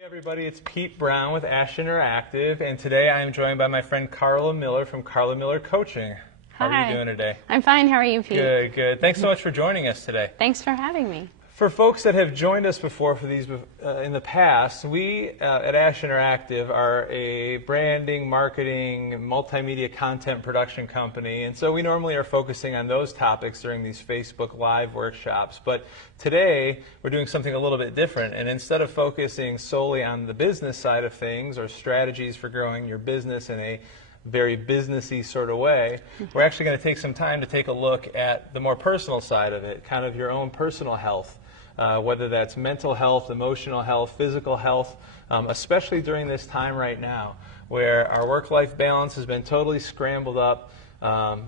Hey everybody, it's Pete Brown with Ash Interactive, and today I am joined by my friend Carla Miller from Carla Miller Coaching. How are you doing today? I'm fine. How are you, Pete? Good, good. Thanks so much for joining us today. Thanks for having me. For folks that have joined us before for these in the past, we at Ash Interactive are a branding, marketing, multimedia content production company, and so we normally are focusing on those topics during these Facebook Live workshops. But today we're doing something a little bit different, and instead of focusing solely on the business side of things or strategies for growing your business in a very businessy sort of way, we're actually going to take some time to take a look at the more personal side of it, kind of your own personal health. Whether that's mental health, emotional health, physical health, especially during this time right now where our work-life balance has been totally scrambled up.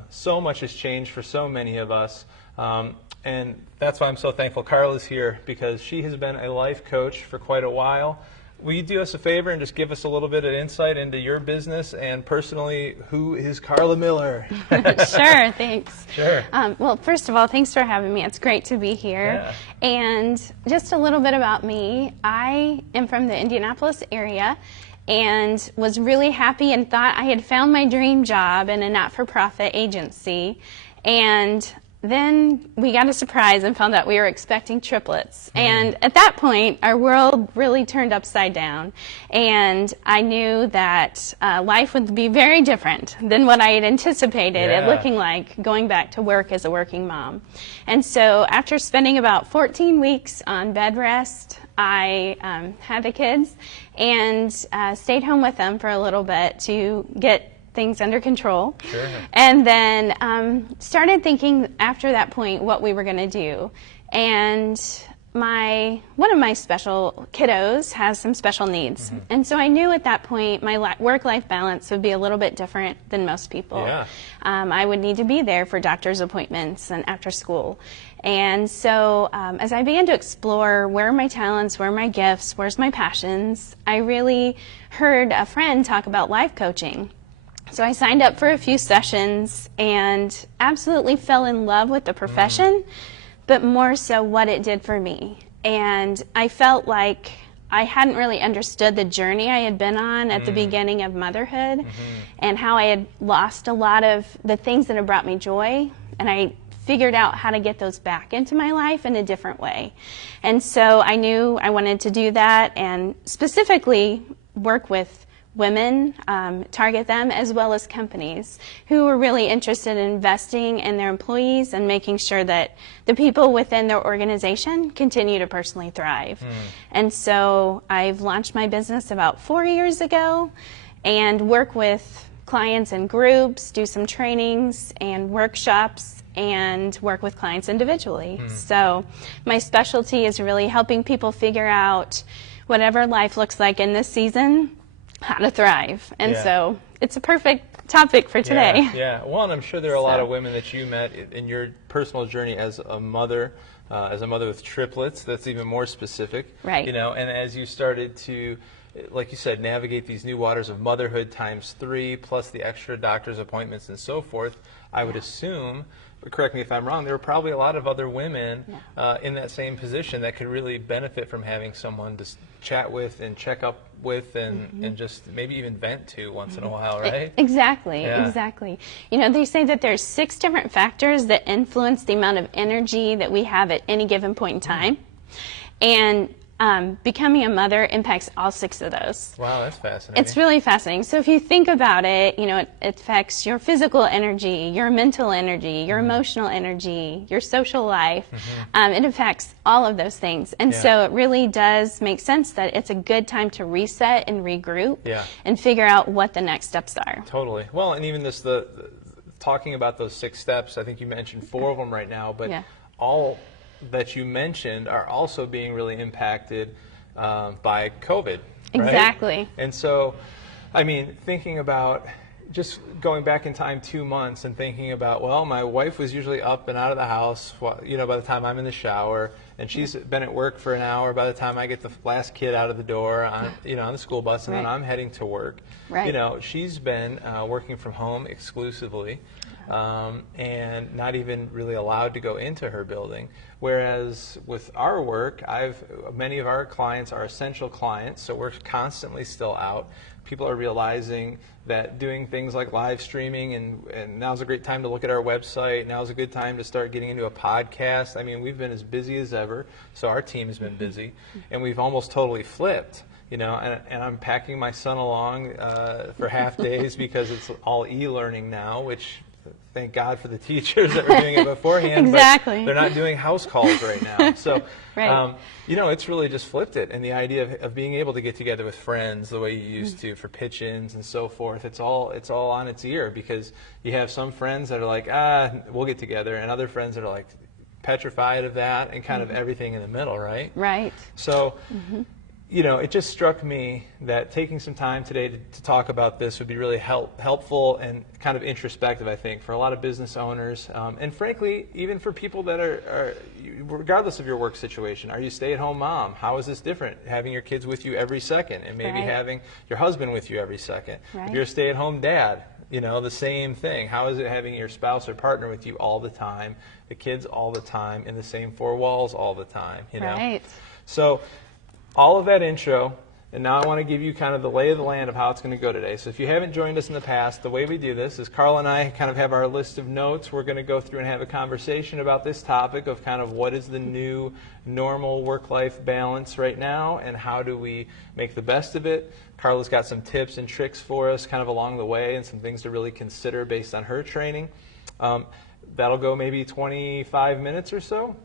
So much has changed for so many of us. And that's why I'm so thankful Carla's here, because she has been a life coach for quite a while. Will you do us a favor and just give us a little bit of insight into your business and personally, who is Carla Miller? Sure, thanks. Sure. Well, first of all, thanks for having me. It's great to be here. Yeah. And just a little bit about me. I am from the Indianapolis area and was really happy and thought I had found my dream job in a not-for-profit agency. And then we got a surprise and found out we were expecting triplets. And at that point, our world really turned upside down. And I knew that life would be very different than what I had anticipated it looking like going back to work as a working mom. And so after spending about 14 weeks on bed rest, I had the kids and stayed home with them for a little bit to get things under control. Sure. And then started thinking after that point what we were going to do. And one of my special kiddos has some special needs. And so I knew at that point my work-life balance would be a little bit different than most people. Yeah. I would need to be there for doctor's appointments and after school. And so as I began to explore where are my talents, where are my gifts, where's my passions, I really heard a friend talk about life coaching. So I signed up for a few sessions and absolutely fell in love with the profession, but more so what it did for me. And I felt like I hadn't really understood the journey I had been on at the beginning of motherhood and how I had lost a lot of the things that had brought me joy. And I figured out how to get those back into my life in a different way. And so I knew I wanted to do that and specifically work with women, target them, as well as companies who were really interested in investing in their employees and making sure that the people within their organization continue to personally thrive. And so I've launched my business about 4 years ago and work with clients in groups, do some trainings and workshops, and work with clients individually. So my specialty is really helping people figure out whatever life looks like in this season, how to thrive. And so it's a perfect topic for today. Yeah. Well, and I'm sure there are a lot of women that you met in your personal journey as a mother with triplets. That's even more specific. Right. You know, and as you started to, like you said, navigate these new waters of motherhood ×3, plus the extra doctor's appointments and so forth, I would assume, correct me if I'm wrong, there were probably a lot of other women in that same position that could really benefit from having someone to chat with and check up with and just maybe even vent to once in a while, right? Exactly, exactly. You know, they say that there's 6 different factors that influence the amount of energy that we have at any given point in time. And becoming a mother impacts all 6 of those. Wow, that's fascinating. It's really fascinating. So if you think about it, you know, it affects your physical energy, your mental energy, your emotional energy, your social life. It affects all of those things. And so it really does make sense that it's a good time to reset and regroup and figure out what the next steps are. Totally. Well, and even this, the talking about those 6 steps, I think you mentioned 4 of them right now, but all that you mentioned are also being really impacted by COVID, right? Exactly. And so, I mean, thinking about just going back in time 2 months and thinking about, well, my wife was usually up and out of the house, you know, by the time I'm in the shower, and she's been at work for an hour by the time I get the last kid out of the door on, you know, on the school bus, and then I'm heading to work. You know, she's been working from home exclusively. and not even really allowed to go into her building. Whereas with our work, many of our clients are essential clients, so we're constantly still out. People are realizing that doing things like live streaming, and now's a great time to look at our website, now's a good time to start getting into a podcast. I mean, we've been as busy as ever, so our team has been busy, and we've almost totally flipped. And I'm packing my son along for half days because it's all e-learning now, which thank God for the teachers that were doing it beforehand. Exactly. But they're not doing house calls right now. So, right. It's really just flipped it. And the idea of being able to get together with friends the way you used to for pitch-ins and so forth, it's all on its ear, because you have some friends that are like, we'll get together, and other friends that are like petrified of that, and kind of everything in the middle, right? Right. So, it just struck me that taking some time today to talk about this would be really helpful and kind of introspective, I think, for a lot of business owners. And frankly, even for people that are, regardless of your work situation, are you a stay-at-home mom? How is this different? Having your kids with you every second, and maybe having your husband with you every second. Right. If you're a stay-at-home dad, the same thing. How is it having your spouse or partner with you all the time, the kids all the time, in the same four walls all the time? Right. So, all of that intro, and now I want to give you kind of the lay of the land of how it's going to go today. So if you haven't joined us in the past, the way we do this is Carla and I kind of have our list of notes. We're going to go through and have a conversation about this topic of kind of what is the new normal work-life balance right now, and how do we make the best of it. Carla's got some tips and tricks for us kind of along the way, and some things to really consider based on her training. That'll go maybe 25 minutes or so.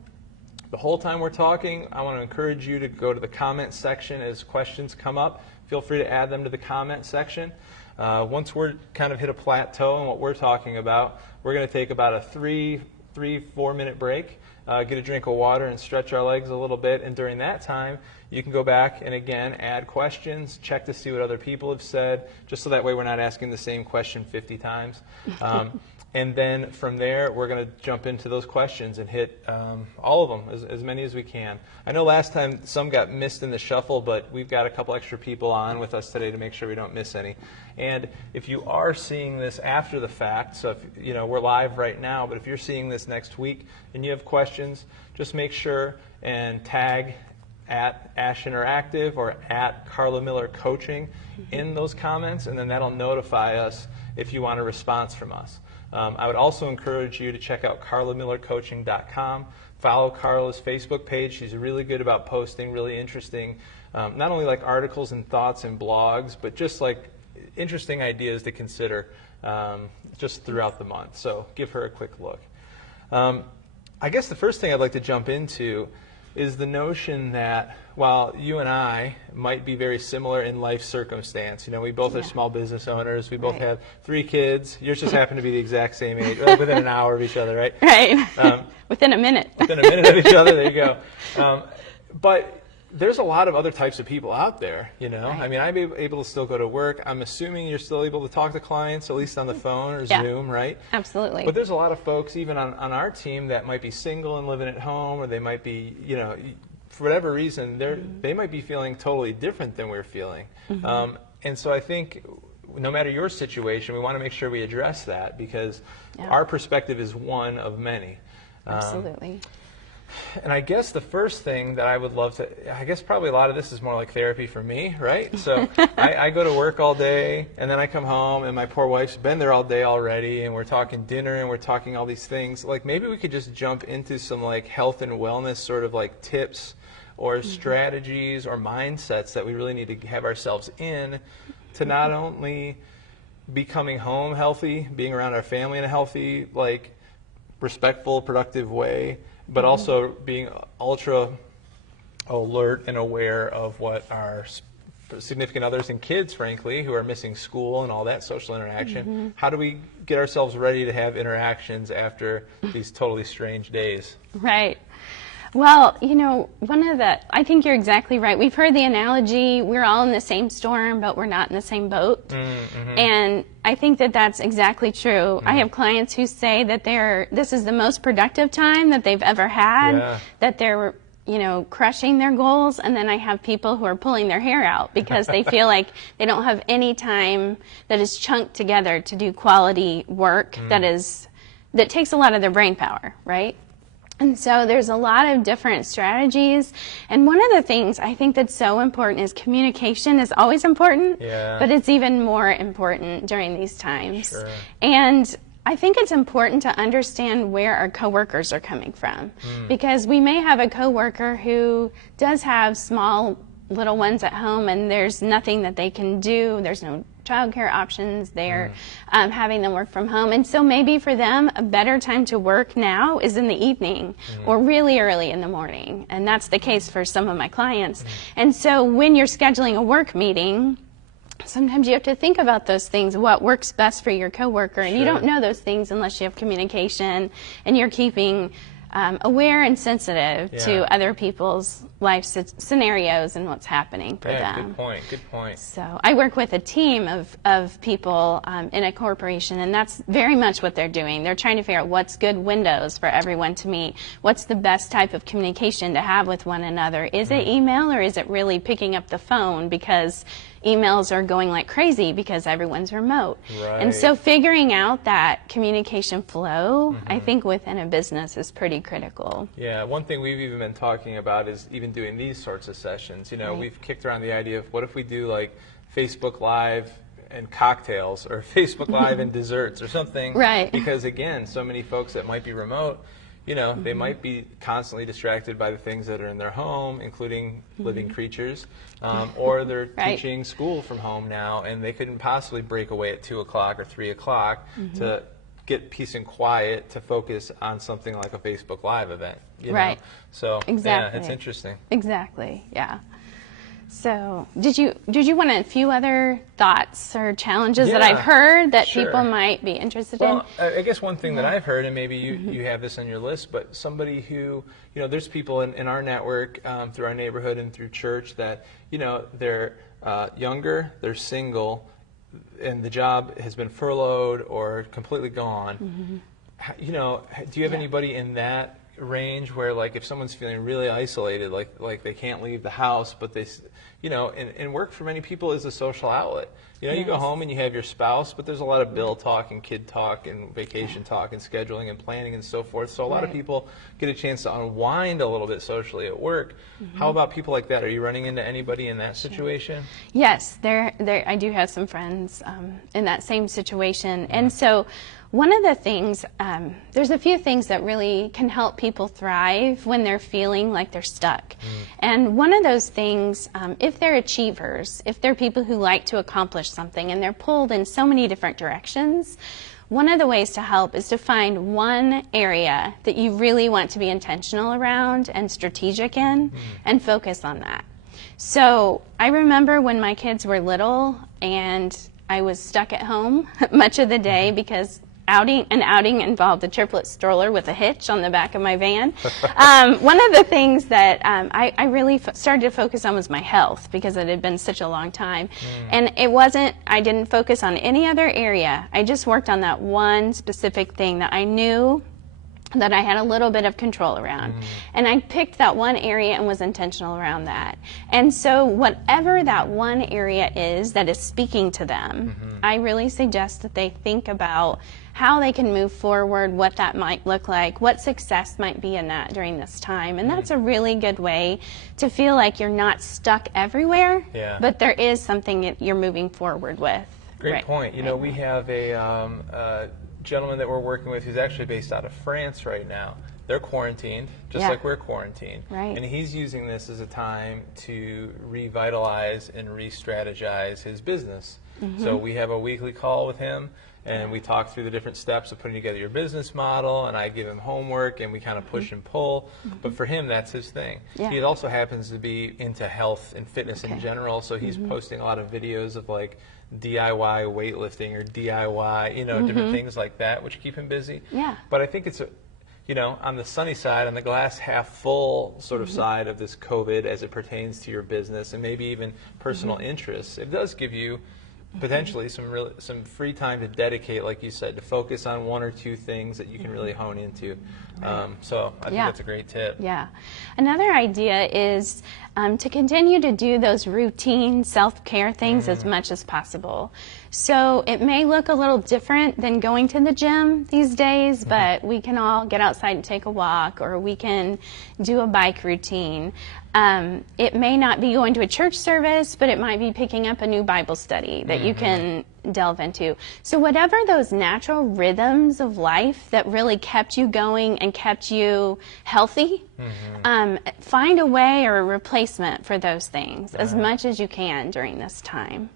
The whole time we're talking, I want to encourage you to go to the comment section as questions come up. Feel free to add them to the comment section. Once we're kind of hit a plateau on what we're talking about, we're going to take about a 4 minute break, get a drink of water and stretch our legs a little bit. And during that time, you can go back and again add questions, check to see what other people have said, just so that way we're not asking the same question 50 times. And then from there, we're going to jump into those questions and hit all of them, as many as we can. I know last time some got missed in the shuffle, but we've got a couple extra people on with us today to make sure we don't miss any. And if you are seeing this after the fact, so if, we're live right now, but if you're seeing this next week and you have questions, just make sure and tag at Ash Interactive or at Carla Miller Coaching in those comments, and then that'll notify us if you want a response from us. I would also encourage you to check out carlamillercoaching.com. Follow Carla's Facebook page. She's really good about posting really interesting, not only like articles and thoughts and blogs, but just like interesting ideas to consider just throughout the month. So give her a quick look. I guess the first thing I'd like to jump into is the notion that while you and I might be very similar in life circumstance, we both are small business owners, we both have 3 kids. Yours just happen to be the exact same age, within an hour of each other, right? Right. Within a minute. Within a minute of each other, there you go. But there's a lot of other types of people out there, Right. I mean, I'm able to still go to work. I'm assuming you're still able to talk to clients, at least on the phone or Zoom, right? Absolutely. But there's a lot of folks, even on our team, that might be single and living at home, or they might be, for whatever reason, they might be feeling totally different than we're feeling. And so I think no matter your situation, we want to make sure we address that, because our perspective is one of many. Absolutely. And I guess the first thing that I would love to, I guess probably a lot of this is more like therapy for me, right? So I go to work all day, and then I come home, and my poor wife's been there all day already, and we're talking dinner, and we're talking all these things. Like, maybe we could just jump into some like health and wellness sort of like tips or strategies or mindsets that we really need to have ourselves in to not only be coming home healthy, being around our family in a healthy, like respectful, productive way, but also being ultra alert and aware of what our significant others and kids, frankly, who are missing school and all that social interaction. How do we get ourselves ready to have interactions after these totally strange days? Right. Well, I think you're exactly right. We've heard the analogy, we're all in the same storm, but we're not in the same boat. And I think that that's exactly true. I have clients who say that this is the most productive time that they've ever had, that they're crushing their goals, and then I have people who are pulling their hair out because they feel like they don't have any time that is chunked together to do quality work that takes a lot of their brain power, right? And so there's a lot of different strategies. And one of the things I think that's so important is communication is always important, but it's even more important during these times. Sure. And I think it's important to understand where our coworkers are coming from, because we may have a coworker who does have small little ones at home and there's nothing that they can do. There's no childcare options. They're having them work from home. And so maybe for them, a better time to work now is in the evening or really early in the morning. And that's the case for some of my clients. And so when you're scheduling a work meeting, sometimes you have to think about those things, what works best for your coworker. And you don't know those things unless you have communication and you're keeping aware and sensitive to other people's life scenarios and what's happening for them. Good point. So I work with a team of people in a corporation, and that's very much what they're doing. They're trying to figure out what's good windows for everyone to meet. What's the best type of communication to have with one another? Is it email, or is it really picking up the phone, because emails are going like crazy because everyone's remote. Right. And so figuring out that communication flow, I think within a business is pretty critical. Yeah, one thing we've even been talking about is even doing these sorts of sessions. We've kicked around the idea of what if we do like Facebook Live and cocktails, or Facebook Live and desserts, or something. Right. Because again, so many folks that might be remote, they might be constantly distracted by the things that are in their home, including living creatures, or they're teaching school from home now, and they couldn't possibly break away at 2 o'clock or 3 o'clock to get peace and quiet to focus on something like a Facebook Live event. You know? So yeah, it's interesting. Exactly. Yeah. So did you want a few other thoughts or challenges that I've heard that people might be interested in? Well, I guess one thing that I've heard, and maybe you have this on your list, but somebody who, there's people in our network, through our neighborhood and through church that, they're younger, they're single, and the job has been furloughed or completely gone. Do you have anybody in that range where, like, if someone's feeling really isolated, like they can't leave the house, but they, and work for many people is a social outlet. You go home and you have your spouse, but there's a lot of bill talk and kid talk and vacation talk and scheduling and planning and so forth. So a lot of people get a chance to unwind a little bit socially at work. How about people like that? Are you running into anybody in that situation? Yes, I do have some friends in that same situation. And so one of the things, there's a few things that really can help people thrive when they're feeling like they're stuck. And one of those things, if they're achievers, if they're people who like to accomplish something and they're pulled in so many different directions, one of the ways to help is to find one area that you really want to be intentional around and strategic in and focus on that. So I remember when my kids were little and I was stuck at home much of the day because an outing involved a triplet stroller with a hitch on the back of my van. One of the things that I really started to focus on was my health, because it had been such a long time. And I didn't focus on any other area. I just worked on that one specific thing that I knew that I had a little bit of control around. And I picked that one area and was intentional around that. And so whatever that one area is that is speaking to them, I really suggest that they think about how they can move forward, what that might look like, what success might be in that during this time. And that's a really good way to feel like you're not stuck everywhere, but there is something that you're moving forward with. Great point. We have a gentleman that we're working with who's actually based out of France right now. They're quarantined, just like we're quarantined. And he's using this as a time to revitalize and re-strategize his business. So we have a weekly call with him, and we talk through the different steps of putting together your business model, and I give him homework, and we kind of push and pull. But for him, that's his thing. He also happens to be into health and fitness in general, so he's posting a lot of videos of, like, DIY weightlifting or DIY, different things like that, which keep him busy. But I think it's on the sunny side, on the glass half full sort of side of this COVID as it pertains to your business and maybe even personal interests, it does give you potentially some free time to dedicate, like you said, to focus on one or two things that you can really hone into. So I think that's a great tip. Yeah. Another idea is to continue to do those routine self-care things as much as possible. So it may look a little different than going to the gym these days, but we can all get outside and take a walk, or we can do a bike routine. It may not be going to a church service, but it might be picking up a new Bible study that you can delve into. So whatever those natural rhythms of life that really kept you going and kept you healthy, find a way or a replacement for those things as much as you can during this time.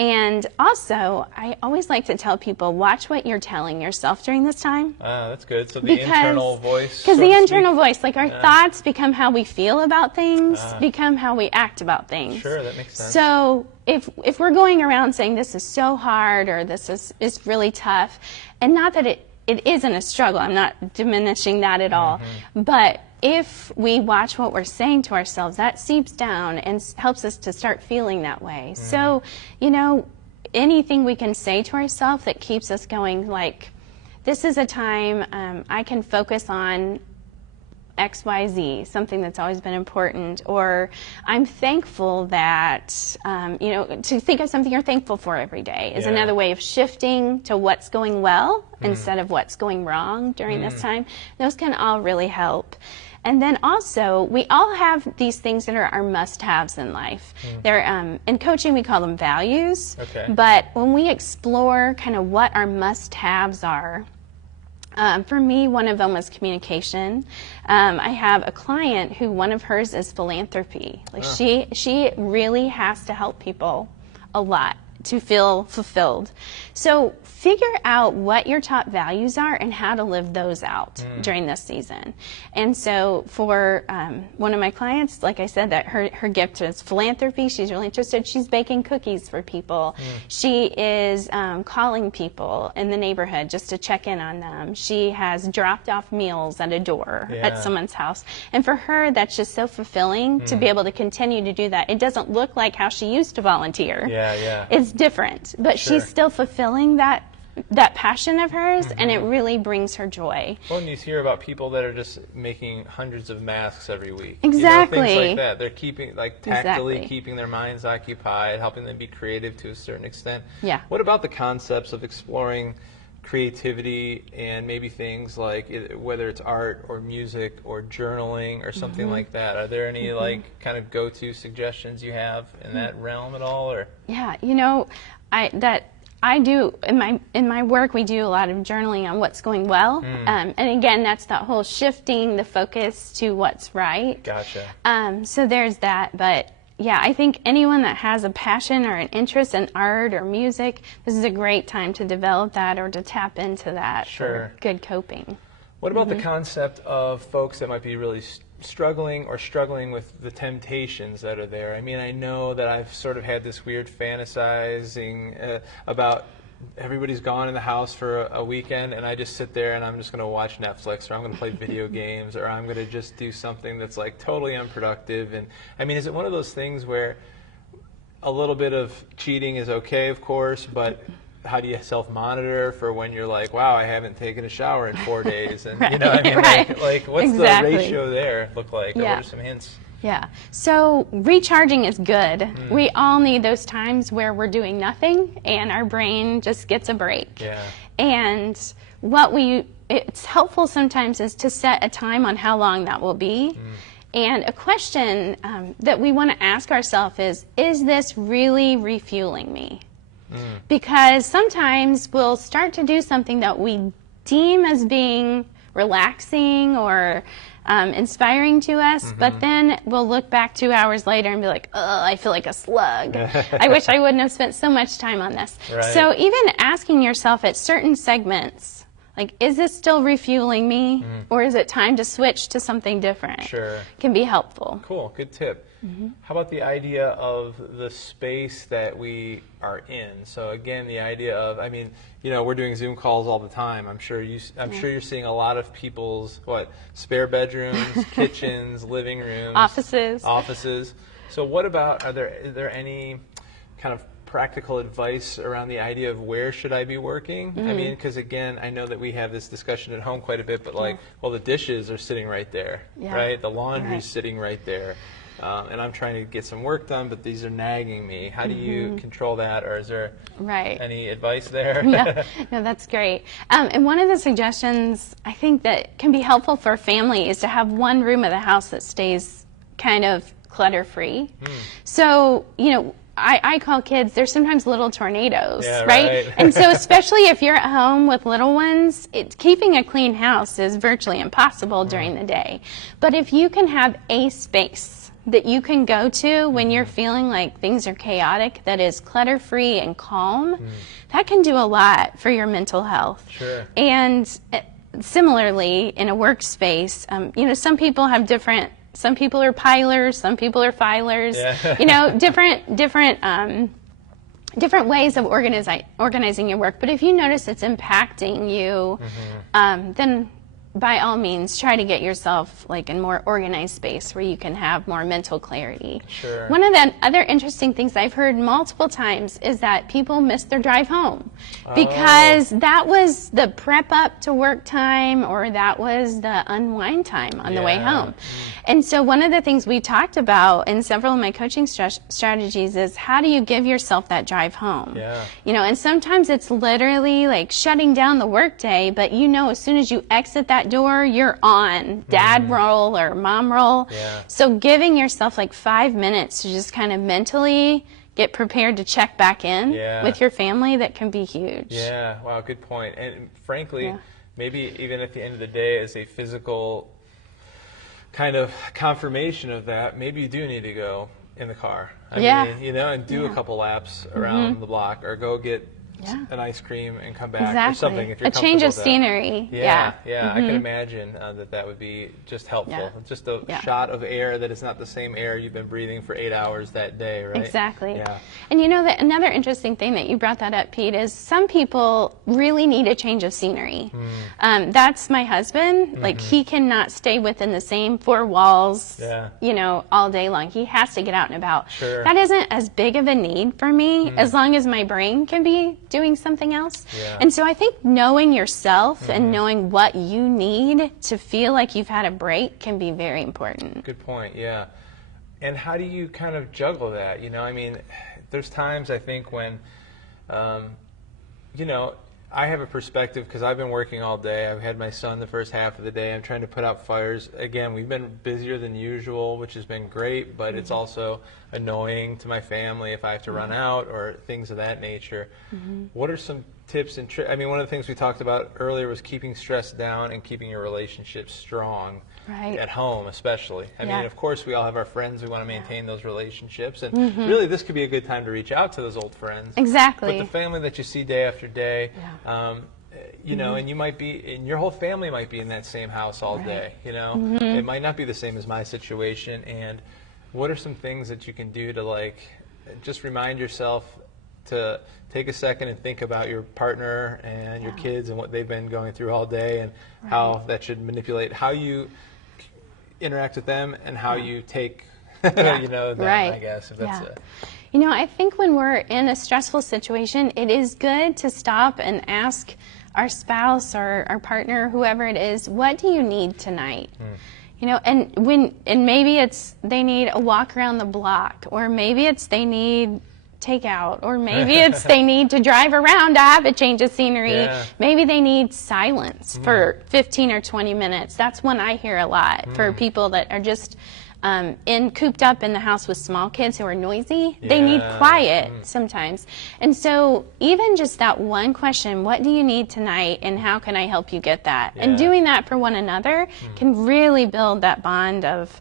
And also, I always like to tell people, watch what you're telling yourself during this time. That's good. So the internal voice. Because the internal voice, like our thoughts become how we feel about things, become how we act about things. Sure, that makes sense. So if we're going around saying this is so hard, or this is really tough, and not that it isn't a struggle, I'm not diminishing that at all, but if we watch what we're saying to ourselves, that seeps down and helps us to start feeling that way. So, anything we can say to ourselves that keeps us going, like, this is a time I can focus on XYZ, something that's always been important, or I'm thankful that, to think of something you're thankful for every day is another way of shifting to what's going well instead of what's going wrong during this time. Those can all really help. And then also, we all have these things that are our must-haves in life. They're, in coaching, we call them values. Okay. But when we explore kind of what our must-haves are, for me, one of them was communication. I have a client who one of hers is philanthropy. Like she really has to help people a lot to feel fulfilled. So figure out what your top values are and how to live those out during this season. And so for one of my clients, like I said, that her gift is philanthropy. She's really interested. She's baking cookies for people. She is calling people in the neighborhood just to check in on them. She has dropped off meals at a door at someone's house. And for her, that's just so fulfilling to be able to continue to do that. It doesn't look like how she used to volunteer. It's different, but she's still fulfilling that passion of hers, and it really brings her joy. Well, and you hear about people that are just making hundreds of masks every week. Exactly. Things like that. They're keeping, tactily keeping their minds occupied, helping them be creative to a certain extent. Yeah. What about the concepts of exploring creativity and maybe things like whether it's art or music or journaling or something like that? Are there any kind of go-to suggestions you have in that realm at all? Or I do in my work. We do a lot of journaling on what's going well, and again, that's that whole shifting the focus to what's right. Gotcha. So there's that, but. Yeah, I think anyone that has a passion or an interest in art or music, this is a great time to develop that or to tap into that for good coping. What about the concept of folks that might be really struggling with the temptations that are there? I mean, I know that I've sort of had this weird fantasizing about everybody's gone in the house for a weekend, and I just sit there and I'm just going to watch Netflix, or I'm going to play video games, or I'm going to just do something that's like totally unproductive. And I mean, is it one of those things where a little bit of cheating is okay, of course, but how do you self-monitor for when you're like, wow, I haven't taken a shower in 4 days? And you know what I mean? Like what's the ratio there look like? Or what are some hints? Yeah. So recharging is good. We all need those times where we're doing nothing and our brain just gets a break. Yeah. And it's helpfull sometimes is to set a time on how long that will be. And a question that we want to ask ourselves is this really refueling me? Because sometimes we'll start to do something that we deem as being relaxing or inspiring to us, but then we'll look back 2 hours later and be like, oh, I feel like a slug. I wish I wouldn't have spent so much time on this. Right. So even asking yourself at certain segments, like, is this still refueling me, or is it time to switch to something different? Sure. Can be helpful. Cool, good tip. How about the idea of the space that we are in? So again, the idea of, I mean, we're doing Zoom calls all the time. I'm sure you're seeing a lot of people's spare bedrooms, kitchens, living rooms, offices. So what about, is there any kind of practical advice around the idea of where should I be working? I mean, because again, I know that we have this discussion at home quite a bit, but like, well, the dishes are sitting right there, right? The laundry's sitting right there. And I'm trying to get some work done, but these are nagging me. How do you control that, or is there any advice there? No, that's great. And one of the suggestions I think that can be helpful for a family is to have one room of the house that stays kind of clutter-free. So, you know, I call kids, there's sometimes little tornadoes, right? And so especially if you're at home with little ones, keeping a clean house is virtually impossible during the day. But if you can have a space that you can go to when you're feeling like things are chaotic, that is clutter-free and calm, that can do a lot for your mental health. And similarly, in a workspace, you know, some people are pilers, some people are filers, you know, different ways of organizing your work. But if you notice it's impacting you, then by all means, try to get yourself like in more organized space where you can have more mental clarity. One of the other interesting things I've heard multiple times is that people miss their drive home because that was the prep up to work time, or that was the unwind time on the way home. And so one of the things we talked about in several of my coaching strategies is how do you give yourself that drive home? You know, and sometimes it's literally like shutting down the workday, but you know, as soon as you exit that door, you're on dad roll or mom roll. So giving yourself like 5 minutes to just kind of mentally get prepared to check back in with your family, that can be huge. Wow, good point. And frankly, maybe even at the end of the day, as a physical kind of confirmation of that, maybe you do need to go in the car. I mean, you know, and do a couple laps around the block, or go get an ice cream and come back or something if you're comfortable change of with that. scenery. I can imagine that would be just helpful. Just a shot of air that is not the same air you've been breathing for 8 hours that day, right? Exactly. And you know that another interesting thing that you brought that up, Pete, is some people really need a change of scenery. That's my husband. Like, he cannot stay within the same four walls, you know, all day long. He has to get out and about. That isn't as big of a need for me, as long as my brain can be doing something else. And so I think knowing yourself and knowing what you need to feel like you've had a break can be very important. Good point, And how do you kind of juggle that? You know, I mean, there's times I think when, you know, I have a perspective because I've been working all day. I've had my son the first half of the day. I'm trying to put out fires. Again, we've been busier than usual, which has been great, but it's also annoying to my family if I have to run out or things of that nature. What are some tips and tricks? I mean, one of the things we talked about earlier was keeping stress down and keeping your relationships strong. At home, especially. I mean, of course, we all have our friends. We want to maintain those relationships. And really, this could be a good time to reach out to those old friends. But the family that you see day after day, you know, and you might be, and your whole family might be in that same house all day, you know. It might not be the same as my situation. And what are some things that you can do to, like, just remind yourself to take a second and think about your partner and your kids and what they've been going through all day, and how that should manipulate how you interact with them and how you take, you know, them, I guess. If that's You know, I think when we're in a stressful situation, it is good to stop and ask our spouse or our partner, whoever it is, what do you need tonight? You know, and maybe it's they need a walk around the block, or maybe it's they need takeout, or maybe it's they need to drive around to have a change of scenery. Maybe they need silence for 15 or 20 minutes. That's one I hear a lot for people that are just cooped up in the house with small kids who are noisy. They need quiet sometimes. And so even just that one question, what do you need tonight and how can I help you get that? And doing that for one another can really build that bond of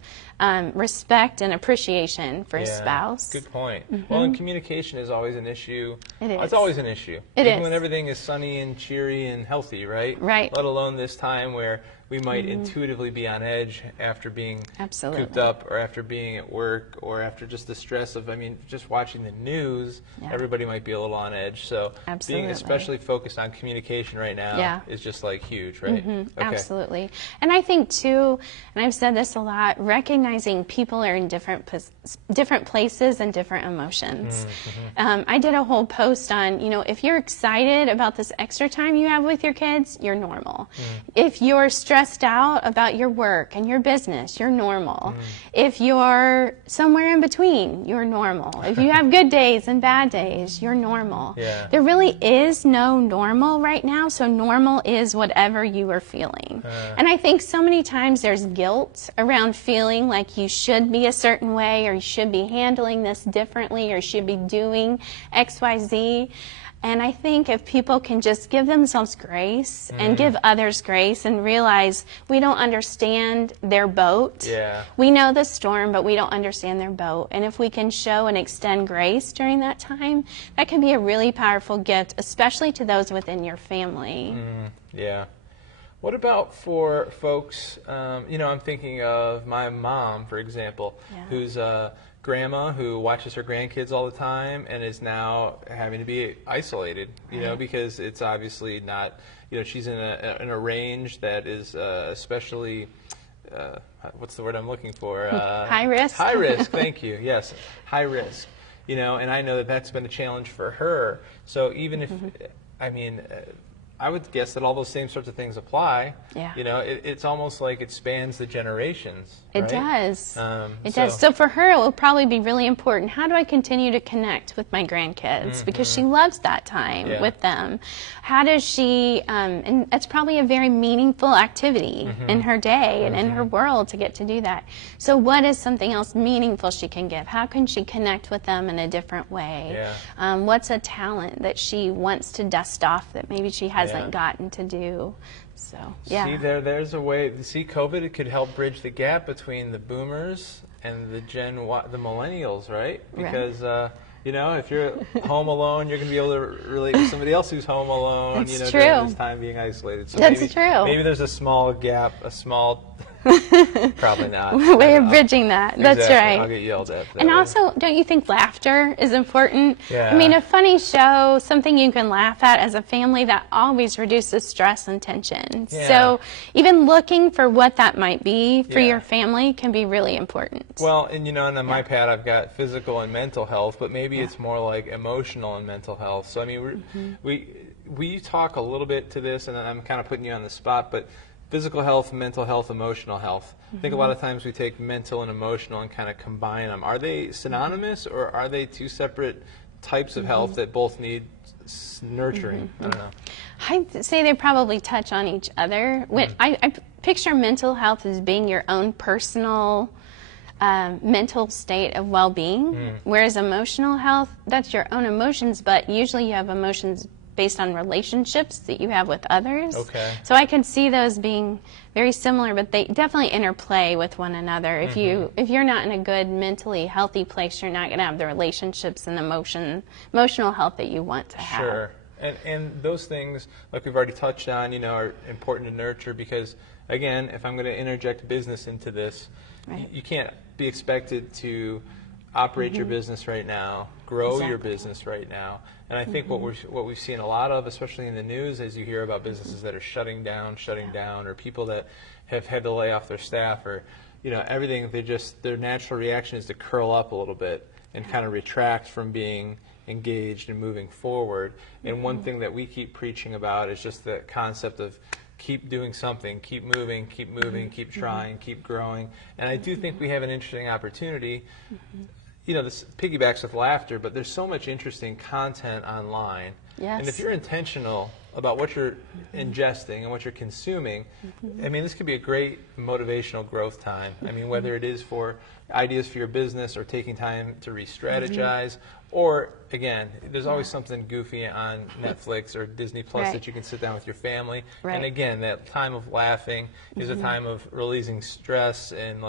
respect and appreciation for a spouse. Good point. Well, and communication is always an issue. It's always an issue. Even when everything is sunny and cheery and healthy, right? Let alone this time where we might intuitively be on edge after being Absolutely. cooped up, or after being at work, or after just the stress of, just watching the news. Yeah. Everybody might be a little on edge. So Absolutely. being especially focused on communication right now is just like huge, right? Okay. Absolutely. And I think too, and I've said this a lot, recognizing people are in different places and different emotions. I did a whole post on, if you're excited about this extra time you have with your kids, you're normal. If you're stressed out about your work and your business, you're normal. If you're somewhere in between, you're normal. If you have good days and bad days, you're normal. Yeah. There really is no normal right now, so normal is whatever you are feeling. And I think so many times there's guilt around feeling like you should be a certain way, or you should be handling this differently, or should be doing X, Y, Z. And I think if people can just give themselves grace and give others grace and realize we don't understand their boat. Yeah. We know the storm, but we don't understand their boat. And if we can show and extend grace during that time, that can be a really powerful gift, especially to those within your family. Yeah. What about for folks, I'm thinking of my mom, for example, who's a grandma who watches her grandkids all the time and is now having to be isolated, because it's obviously not, she's in a range that is especially, what's the word I'm looking for? High risk. High risk, thank you. Yes, high risk. And I know that that's been a challenge for her. So even if, I would guess that all those same sorts of things apply. Yeah. It's almost like it spans the generations. It right? does. It does. So for her, it will probably be really important. How do I continue to connect with my grandkids? Because she loves that time with them. How does she, and that's probably a very meaningful activity in her day and in her world to get to do that. So what is something else meaningful she can give? How can she connect with them in a different way? Yeah. What's a talent that she wants to dust off that maybe she hasn't gotten to do? So, yeah. See, there's a way. See, COVID, it could help bridge the gap between the boomers and the the millennials, right? Because, if you're home alone, you're going to be able to relate to somebody else who's home alone, That's during this time being isolated. So That's true. Maybe there's a small gap, probably not. way of bridging that. Exactly. That's right. I'll get yelled at. And also, don't you think laughter is important? Yeah. A funny show, something you can laugh at as a family, that always reduces stress and tension. Yeah. So even looking for what that might be for your family can be really important. Well, and on my pad I've got physical and mental health, but maybe it's more like emotional and mental health. So we talk a little bit to this, and I'm kind of putting you on the spot, but physical health, mental health, emotional health. I think a lot of times we take mental and emotional and kind of combine them. Are they synonymous, or are they two separate types of health that both need nurturing? I don't know. I'd say they probably touch on each other. When I picture mental health as being your own personal mental state of well-being, whereas emotional health, that's your own emotions, but usually you have emotions based on relationships that you have with others. Okay. So I can see those being very similar, but they definitely interplay with one another. If you're not in a good, mentally healthy place, you're not going to have the relationships and emotional health that you want to have. Sure. And those things, like we've already touched on, are important to nurture because, again, if I'm going to interject business into this, you can't be expected to operate your business right now, grow your business right now. And I think what we've seen a lot of, especially in the news, as you hear about businesses that are shutting down, or people that have had to lay off their staff, or everything. Their natural reaction is to curl up a little bit and kind of retract from being engaged and moving forward. And one thing that we keep preaching about is just the concept of keep doing something, keep moving, keep trying, keep growing. And I do think we have an interesting opportunity. This piggybacks with laughter, but there's so much interesting content online. Yes. And if you're intentional about what you're ingesting and what you're consuming, this could be a great motivational growth time. Whether it is for ideas for your business or taking time to re-strategize, or, again, there's always something goofy on Netflix or Disney Plus that you can sit down with your family. Right. And, again, that time of laughing is a time of releasing stress and,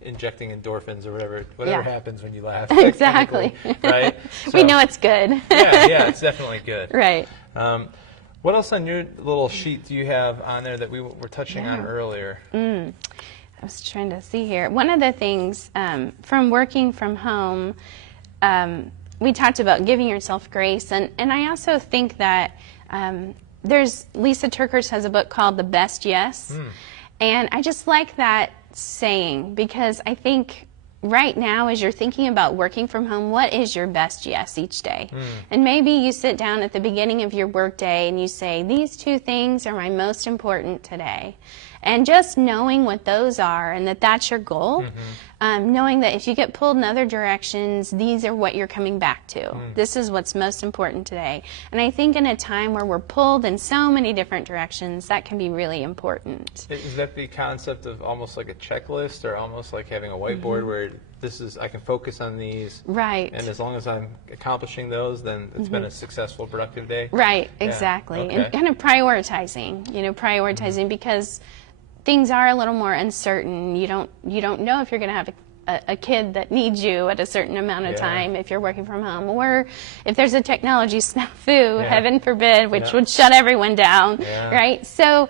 injecting endorphins or whatever happens when you laugh. Exactly. Right? We know it's good. yeah, it's definitely good. Right. What else on your little sheet do you have on there that we were touching on earlier? I was trying to see here. One of the things from working from home, we talked about giving yourself grace, and I also think that there's Lisa Turkers has a book called The Best Yes, and I just like that saying, because I think right now, as you're thinking about working from home, what is your best yes each day? And maybe you sit down at the beginning of your workday and you say, these 2 things are my most important today. And just knowing what those are and that that's your goal, knowing that if you get pulled in other directions, these are what you're coming back to. This is what's most important today. And I think in a time where we're pulled in so many different directions, that can be really important. Is that the concept of almost like a checklist, or almost like having a whiteboard where I can focus on these, right? And as long as I'm accomplishing those, then it's been a successful, productive day. Right, Yeah. exactly. Okay. And kind of prioritizing, because things are a little more uncertain. You don't know if you're going to have a kid that needs you at a certain amount of time if you're working from home, or if there's a technology snafu, heaven forbid, which would shut everyone down, right? So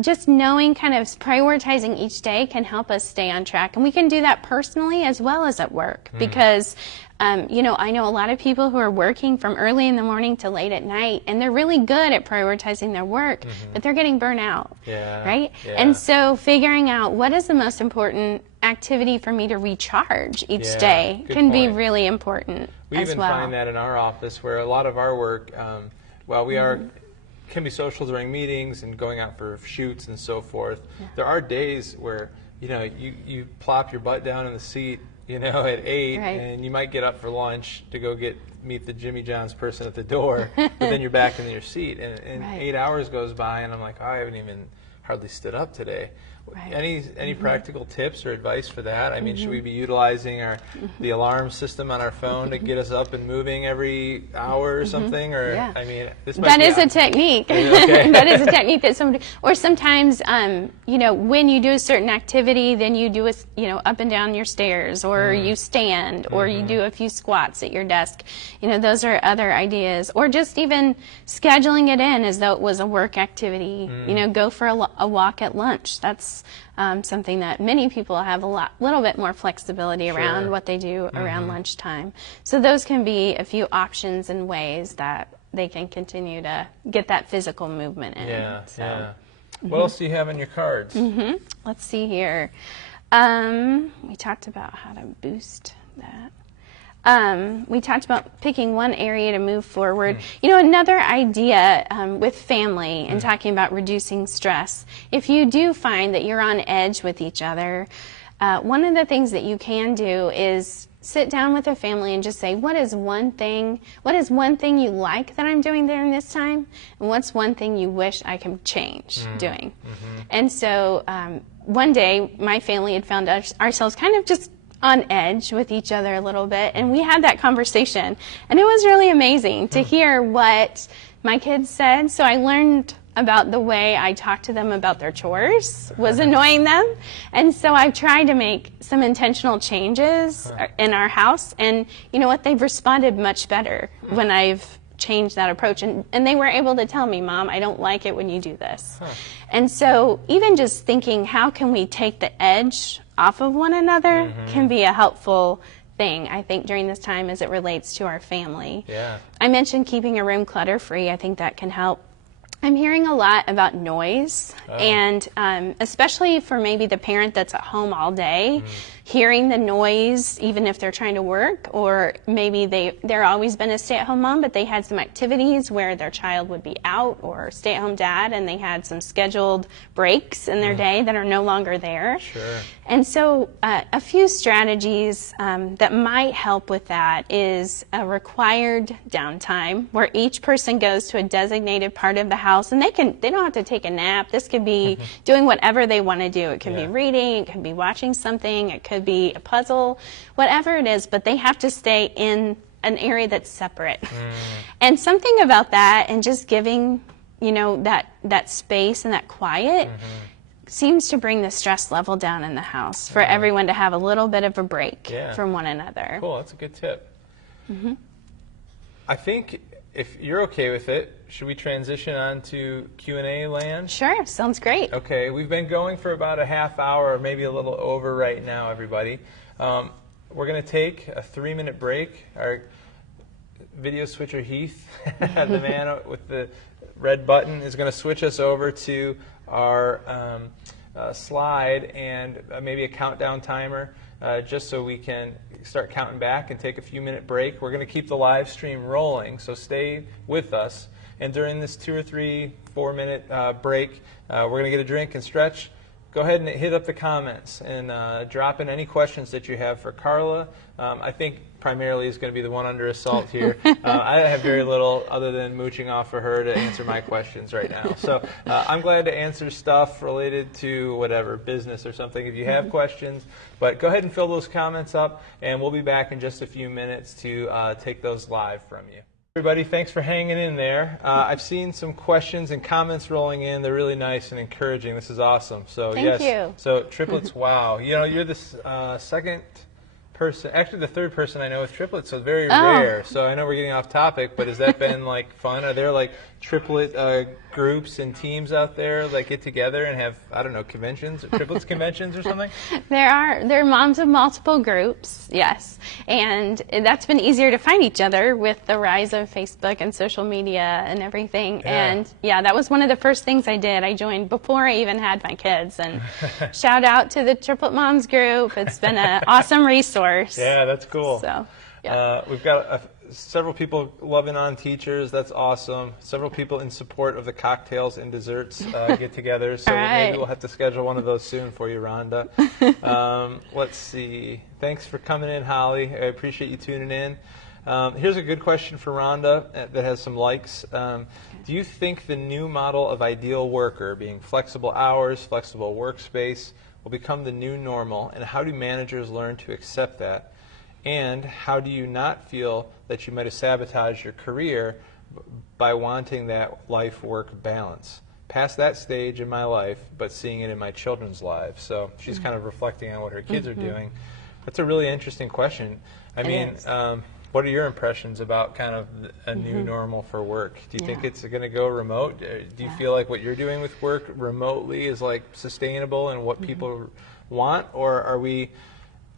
just knowing, kind of prioritizing each day can help us stay on track. And we can do that personally as well as at work, because you know, I know a lot of people who are working from early in the morning to late at night, and they're really good at prioritizing their work, but they're getting burnt out, right? And so figuring out what is the most important activity for me to recharge each day can be really important We as even well. find that in our office, where a lot of our work, while we can be social during meetings and going out for shoots and so forth, there are days where, you know, you plop your butt down in the seat, you know, at 8, and you might get up for lunch to go meet the Jimmy John's person at the door, but then you're back in your seat, and 8 hours goes by, and I'm like, oh, I haven't even hardly stood up today. Any practical tips or advice for that? I mean, should we be utilizing the alarm system on our phone to get us up and moving every hour or something? Or I mean, this might that is a technique. That is a technique that sometimes, you know, when you do a certain activity, then you do up and down your stairs, or you stand, or you do a few squats at your desk. You know, those are other ideas. Or just even scheduling it in as though it was a work activity. You know, go for a walk at lunch. That's something that many people have little bit more flexibility around what they do around lunchtime. So those can be a few options and ways that they can continue to get that physical movement in. What else do you have on your cards? Let's see here. We talked about how to boost that. We talked about picking one area to move forward. You know, another idea with family and talking about reducing stress, if you do find that you're on edge with each other, one of the things that you can do is sit down with a family and just say, what is one thing you like that I'm doing during this time, and what's one thing you wish I could change doing? And so one day my family had found ourselves kind of just on edge with each other a little bit, and we had that conversation, and it was really amazing to hear what my kids said. So I learned about the way I talked to them about their chores was annoying them, and so I've tried to make some intentional changes in our house, and you know what, they've responded much better when I've changed that approach, and they were able to tell me, Mom, I don't like it when you do this. And so even just thinking, how can we take the edge off of one another can be a helpful thing, I think, during this time as it relates to our family. I mentioned keeping a room clutter-free. I think that can help. I'm hearing a lot about noise, and especially for maybe the parent that's at home all day, hearing the noise even if they're trying to work, or maybe they're always been a stay-at-home mom, but they had some activities where their child would be out, or stay-at-home dad, and they had some scheduled breaks in their day that are no longer there. And so a few strategies that might help with that is a required downtime where each person goes to a designated part of the house, and they don't have to take a nap. This could be doing whatever they want to do. It could be reading, it could be watching something, it could be a puzzle, whatever it is, but they have to stay in an area that's separate. And something about that, and just giving, you know, that space and that quiet seems to bring the stress level down in the house for everyone to have a little bit of a break from one another. Cool, that's a good tip. I think if you're okay with it, should we transition on to Q&A land? Sure, sounds great. Okay, we've been going for about a half hour, or maybe a little over right now, everybody. We're going to take a 3-minute break. Our video switcher Heath, the man with the red button, is going to switch us over to our slide and maybe a countdown timer, just so we can start counting back and take a few minute break. We're going to keep the live stream rolling, so stay with us. And during this 2 or 3, 4 minute break, we're going to get a drink and stretch. Go ahead and hit up the comments and drop in any questions that you have for Carla. I think primarily is going to be the one under assault here. I have very little other than mooching off for her to answer my questions right now. So I'm glad to answer stuff related to whatever, business or something if you have questions. But go ahead and fill those comments up, and we'll be back in just a few minutes to take those live from you. Everybody, thanks for hanging in there. I've seen some questions and comments rolling in. They're really nice and encouraging. This is awesome. So Thank you. So triplets, wow. You know, you're the second person, actually the third person I know with triplets, so very rare. So I know we're getting off topic, but has that been like fun? Are there like triplet groups and teams out there that get together and have, I don't know, conventions, triplets conventions or something? There are moms of multiple groups, yes. And that's been easier to find each other with the rise of Facebook and social media and everything. Yeah. And yeah, that was one of the first things I did. I joined before I even had my kids. And shout out to the Triplet Moms group. It's been an awesome resource. Yeah, that's cool. So, yeah. We've got several people loving on teachers. That's awesome. Several people in support of the cocktails and desserts get together. So maybe we'll have to schedule one of those soon for you, Rhonda. Let's see. Thanks for coming in, Holly. I appreciate you tuning in. Here's a good question for Rhonda that has some likes. Do you think the new model of ideal worker, being flexible hours, flexible workspace, will become the new normal, and how do managers learn to accept that? And how do you not feel that you might have sabotaged your career by wanting that life-work balance? Past that stage in my life, but seeing it in my children's lives. So she's kind of reflecting on what her kids are doing. That's a really interesting question. I mean, what are your impressions about kind of a new normal for work? Do you think it's going to go remote? Do you feel like what you're doing with work remotely is like sustainable and what people want, or are we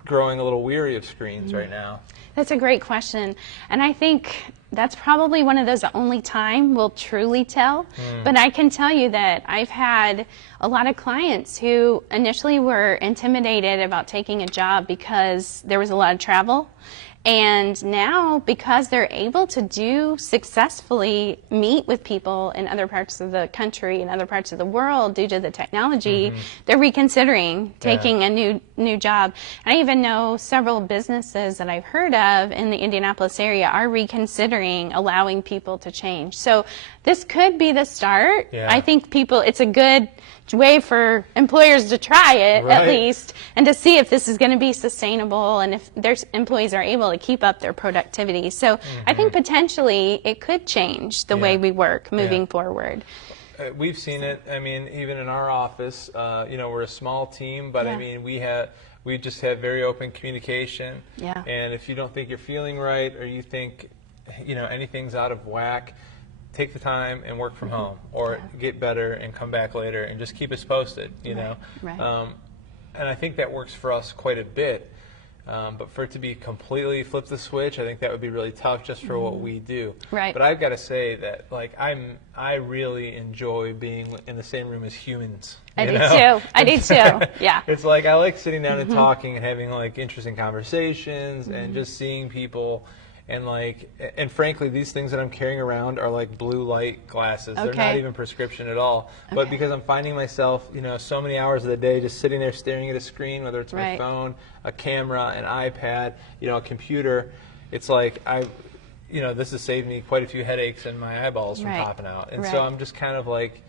growing a little weary of screens right now? That's a great question. And I think that's probably one of those that only time will truly tell. But I can tell you that I've had a lot of clients who initially were intimidated about taking a job because there was a lot of travel. And now, because they're able to successfully meet with people in other parts of the country and other parts of the world due to the technology, they're reconsidering taking a new job. I even know several businesses that I've heard of in the Indianapolis area are reconsidering allowing people to change. So this could be the start. I think it's a good way for employers to try it, at least, and to see if this is going to be sustainable and if their employees are able to keep up their productivity. So I think potentially it could change the way we work moving forward. We've seen it. I mean, even in our office, you know, we're a small team, but I mean, we just have very open communication. And if you don't think you're feeling right, or you think, you know, anything's out of whack, take the time and work from home, or get better and come back later and just keep us posted, you know. And I think that works for us quite a bit. But for it to be completely flip the switch, I think that would be really tough just for what we do. But I've got to say that, like, I really enjoy being in the same room as humans. I do too. I do too. Yeah. It's like I like sitting down and talking and having like interesting conversations and just seeing people. And frankly, these things that I'm carrying around are like blue light glasses. They're not even prescription at all. But because I'm finding myself, you know, so many hours of the day just sitting there staring at a screen, whether it's my phone, a camera, an iPad, you know, a computer, it's like you know, this has saved me quite a few headaches and my eyeballs from popping out. And so I'm just kind of like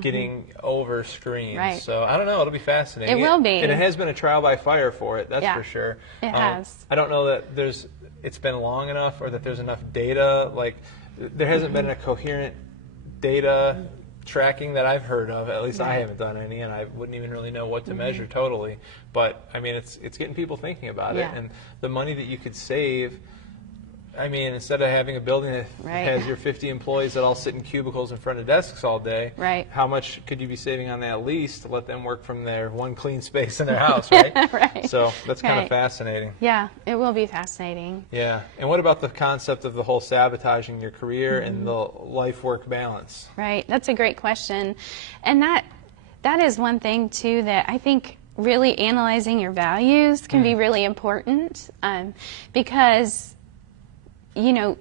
getting over screens. So I don't know, it'll be fascinating. It will be. And it has been a trial by fire for it, that's for sure. It has. I don't know that it's been long enough or that there's enough data. Like, there hasn't been a coherent data tracking that I've heard of. At least I haven't done any, and I wouldn't even really know what to measure totally. But I mean, it's getting people thinking about it, and the money that you could save I mean, instead of having a building that Right. has your 50 employees that all sit in cubicles in front of desks all day, Right. how much could you be saving on that lease to let them work from their one clean space in their house, right? Right. So that's kind Right. of fascinating. Yeah, it will be fascinating. Yeah. And what about the concept of the whole sabotaging your career and the life-work balance? Right. That's a great question. And that is one thing, too, that I think really analyzing your values can be really important, because, you know,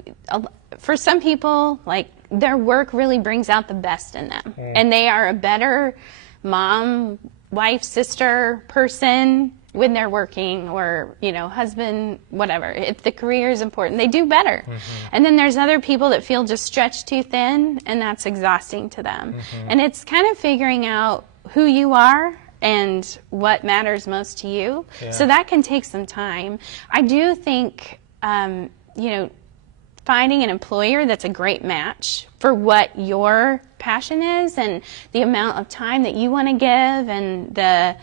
for some people, like, their work really brings out the best in them. And they are a better mom, wife, sister, person when they're working, or, you know, husband, whatever. If the career is important, they do better. And then there's other people that feel just stretched too thin, and that's exhausting to them. And it's kind of figuring out who you are and what matters most to you. Yeah. So that can take some time. I do think, you know, finding an employer that's a great match for what your passion is and the amount of time that you want to give and the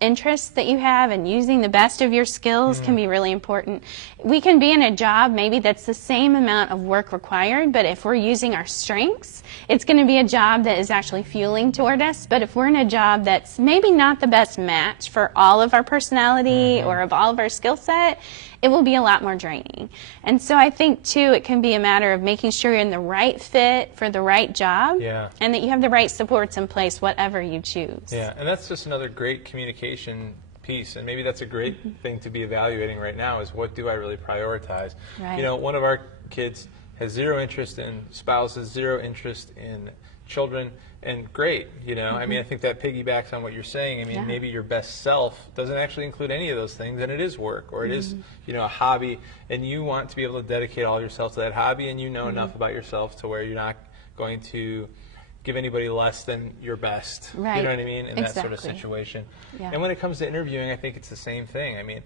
interests that you have and using the best of your skills can be really important. We can be in a job maybe that's the same amount of work required, but if we're using our strengths, it's going to be a job that is actually fueling toward us. But if we're in a job that's maybe not the best match for all of our personality or of all of our skill set, it will be a lot more draining. And so I think, too, it can be a matter of making sure you're in the right fit for the right job, Yeah. and that you have the right supports in place, whatever you choose. Yeah, and that's just another great communication piece, and maybe that's a great thing to be evaluating right now is what do I really prioritize? Right. You know, one of our kids has zero interest in spouses, zero interest in children, and great, you know. I mean, I think that piggybacks on what you're saying. I mean, Yeah. maybe your best self doesn't actually include any of those things, and it is work, or it is, you know, a hobby, and you want to be able to dedicate all yourself to that hobby, and you know enough about yourself to where you're not going to give anybody less than your best. Right. You know what I mean? In that sort of Exactly. situation. Yeah. And when it comes to interviewing, I think it's the same thing. I mean,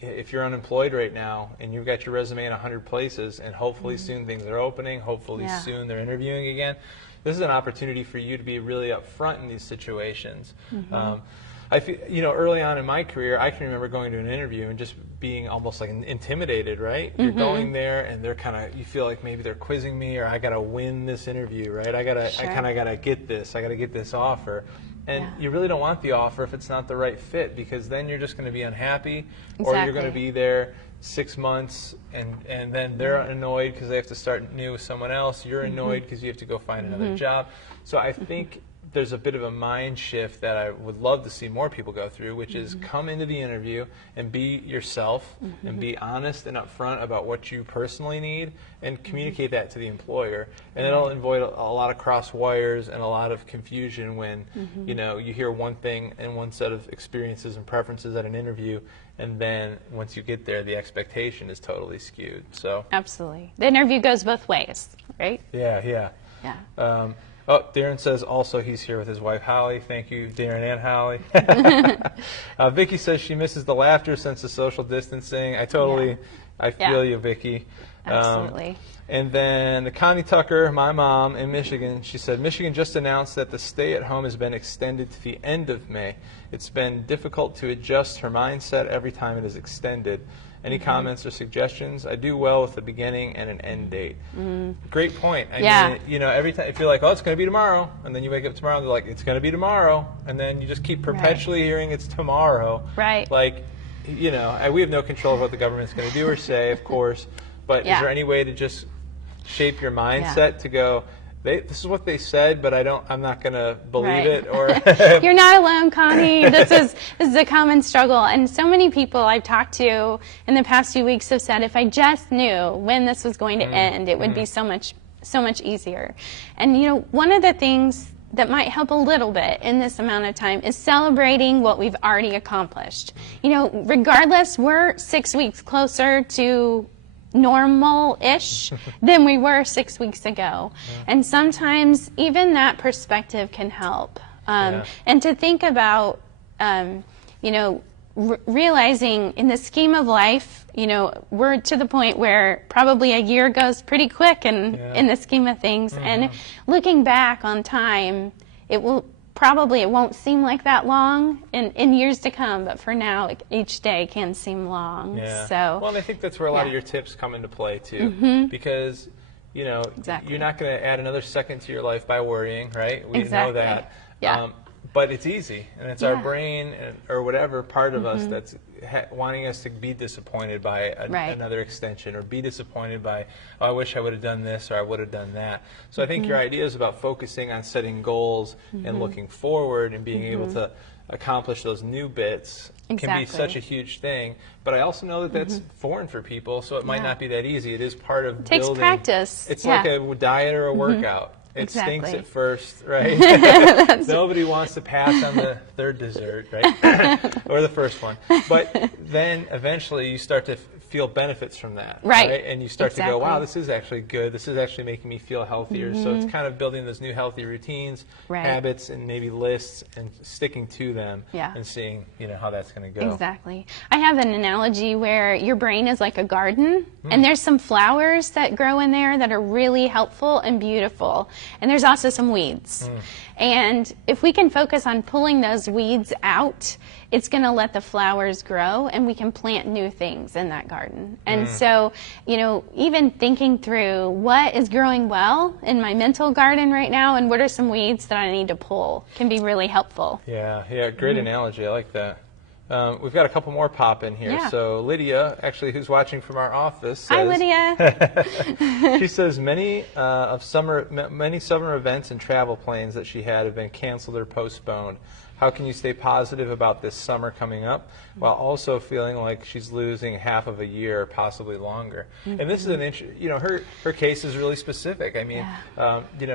if you're unemployed right now and you've got your resume in 100 places and hopefully soon things are opening, hopefully Yeah. soon they're interviewing again, this is an opportunity for you to be really upfront in these situations. I feel, you know, early on in my career, I can remember going to an interview and just being almost like intimidated, right? You're going there and they're kind of, you feel like maybe they're quizzing me, or I got to win this interview, right? I Sure. kind of got to get this. I got to get this offer. And Yeah. you really don't want the offer if it's not the right fit, because then you're just going to be unhappy, or you're going to Exactly. be there 6 months and then they're annoyed because they have to start new with someone else. You're annoyed because you have to go find another job. So I think there's a bit of a mind shift that I would love to see more people go through, which is come into the interview and be yourself and be honest and upfront about what you personally need and communicate that to the employer. And it'll avoid a lot of cross wires and a lot of confusion when you know, you hear one thing and one set of experiences and preferences at an interview, and then once you get there, the expectation is totally skewed. So Absolutely. The interview goes both ways, right? yeah. Yeah. Darren says also he's here with his wife, Holly. Thank you, Darren and Holly. Vicky says she misses the laughter, sense of social distancing. I feel Yeah. you, Vicky. Absolutely. And then Connie Tucker, my mom in Michigan, she said, Michigan just announced that the stay-at-home has been extended to the end of May. It's been difficult to adjust her mindset every time it is extended. Any comments or suggestions? I do well with the beginning and an end date. Great point. I mean, you know, every time if you're like, oh, it's going to be tomorrow, and then you wake up tomorrow and they're like, it's going to be tomorrow, and then you just keep perpetually hearing it's tomorrow. Right. Like, you know, we have no control of what the government's going to do or say, of course, but is there any way to just shape your mindset to go, this is what they said, but I'm not going to believe it, or You're not alone, Connie. This is a common struggle, and so many people I've talked to in the past few weeks have said, if I just knew when this was going to end, it would be so much easier. And you know, one of the things that might help a little bit in this amount of time is celebrating what we've already accomplished. You know, regardless, we're 6 weeks closer to normal-ish than we were 6 weeks ago. And sometimes even that perspective can help. And to think about, you know, realizing in the scheme of life, you know, we're to the point where probably a year goes pretty quick in the scheme of things. And looking back on time, it will probably it won't seem like that long in years to come, but for now, each day can seem long. Yeah. So, well, and I think that's where a lot of your tips come into play too, because Exactly. you're not going to add another second to your life by worrying, right? We know Exactly. that. Yeah. But it's easy, and it's our brain or whatever part of us that's wanting us to be disappointed by another extension, or be disappointed by, oh, I wish I would have done this, or I would have done that. So I think your idea is about focusing on setting goals and looking forward and being able to accomplish those new bits can be such a huge thing. But I also know that that's foreign for people, so it might not be that easy. It is part of takes building. practice. It's like a diet or a workout. It stinks at first, right? Nobody wants to pass on the third dessert, right? Or the first one. But then eventually you start to feel benefits from that, right? And you start to go, wow, this is actually good. This is actually making me feel healthier. So it's kind of building those new healthy routines, habits, and maybe lists, and sticking to them and seeing, how that's going to go. Exactly. I have an analogy where your brain is like a garden, and there's some flowers that grow in there that are really helpful and beautiful. And there's also some weeds. And if we can focus on pulling those weeds out, it's going to let the flowers grow, and we can plant new things in that garden. And so, even thinking through what is growing well in my mental garden right now and what are some weeds that I need to pull can be really helpful. Yeah, great analogy. I like that. We've got a couple more pop in here. So Lydia, actually, who's watching from our office, says, hi, Lydia. She says many summer events and travel plans that she had have been canceled or postponed. How can you stay positive about this summer coming up while also feeling like she's losing half of a year, possibly longer? And this is an her case is really specific. I mean,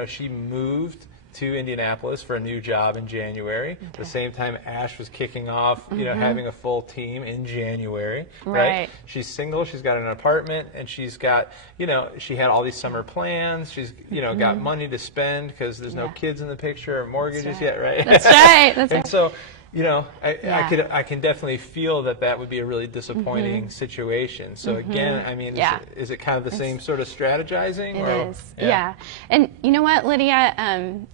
she moved to Indianapolis for a new job in January. At the same time, Ash was kicking off, having a full team in January. Right. She's single. She's got an apartment, and she's got, she had all these summer plans. She's, got money to spend because there's no kids in the picture or mortgages yet, right? That's right. That's and right. so, I can definitely feel that would be a really disappointing situation. So again, I mean, is it kind of the same sort of strategizing? It is. Yeah. And you know what, Lydia?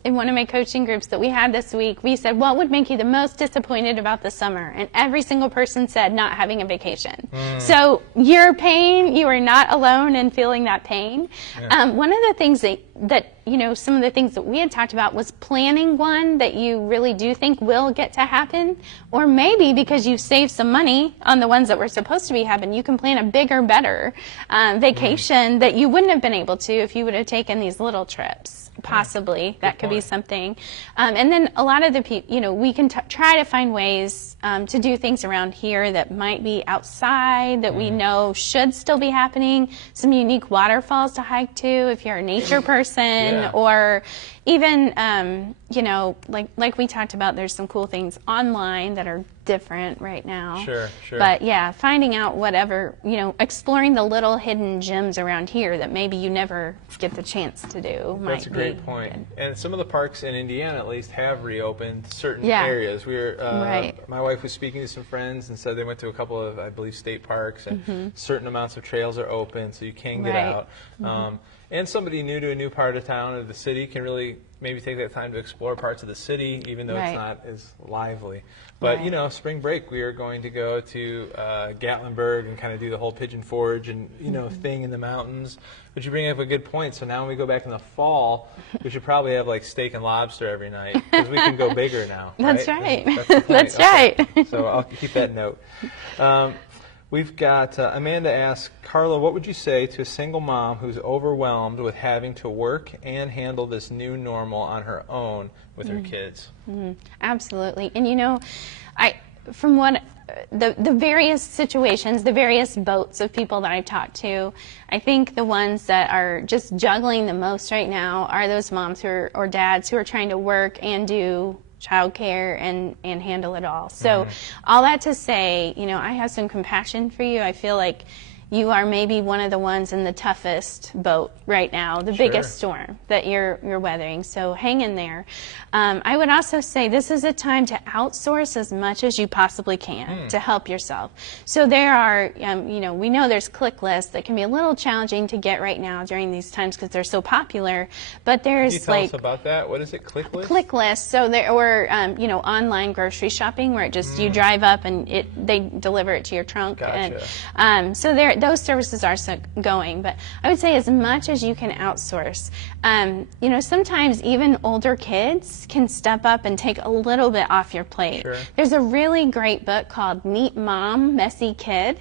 In one of my coaching groups that we had this week, we said, what would make you the most disappointed about the summer? And every single person said not having a vacation. So your pain, you are not alone in feeling that pain. One of the things that some of the things that we had talked about was planning one that you really do think will get to happen, or maybe because you've saved some money on the ones that were supposed to be happening, you can plan a bigger, better vacation that you wouldn't have been able to if you would have taken these little trips. Possibly that could be something. And then a lot of the people, we can try to find ways to do things around here that might be outside that we know should still be happening. Some unique waterfalls to hike to if you're a nature person, or even like we talked about, there's some cool things online that are different right now. Sure. But finding out whatever, exploring the little hidden gems around here that maybe you never get the chance to do. That's a great point. Good. And some of the parks in Indiana, at least, have reopened certain areas. We were, my wife was speaking to some friends and said they went to a couple of, I believe, state parks, and certain amounts of trails are open, so you can get out. And somebody new to a new part of town or the city can really maybe take that time to explore parts of the city, even though it's not as lively. But, spring break, we are going to go to Gatlinburg and kind of do the whole Pigeon Forge and, thing in the mountains. But you bring up a good point. So now when we go back in the fall, we should probably have like steak and lobster every night because we can go bigger now. That's right. That's right. So I'll keep that note. We've got Amanda asks, Carla, what would you say to a single mom who's overwhelmed with having to work and handle this new normal on her own with her kids? Absolutely. And from what the various situations, the various boats of people that I've talked to, I think the ones that are just juggling the most right now are those moms or dads who are trying to work and do childcare and handle it all. So all that to say, I have some compassion for you. I feel like, you are maybe one of the ones in the toughest boat right now, the biggest storm that you're weathering. So hang in there. I would also say this is a time to outsource as much as you possibly can to help yourself. So there are, we know there's click lists that can be a little challenging to get right now during these times because they're so popular. But there's Can you tell us about that? What is it, click list? Click lists. So there, or online grocery shopping where it just you drive up and they deliver it to your trunk. Gotcha. And so those services are going. But I would say as much as you can outsource. Sometimes even older kids can step up and take a little bit off your plate. Sure. There's a really great book called Neat Mom, Messy Kid,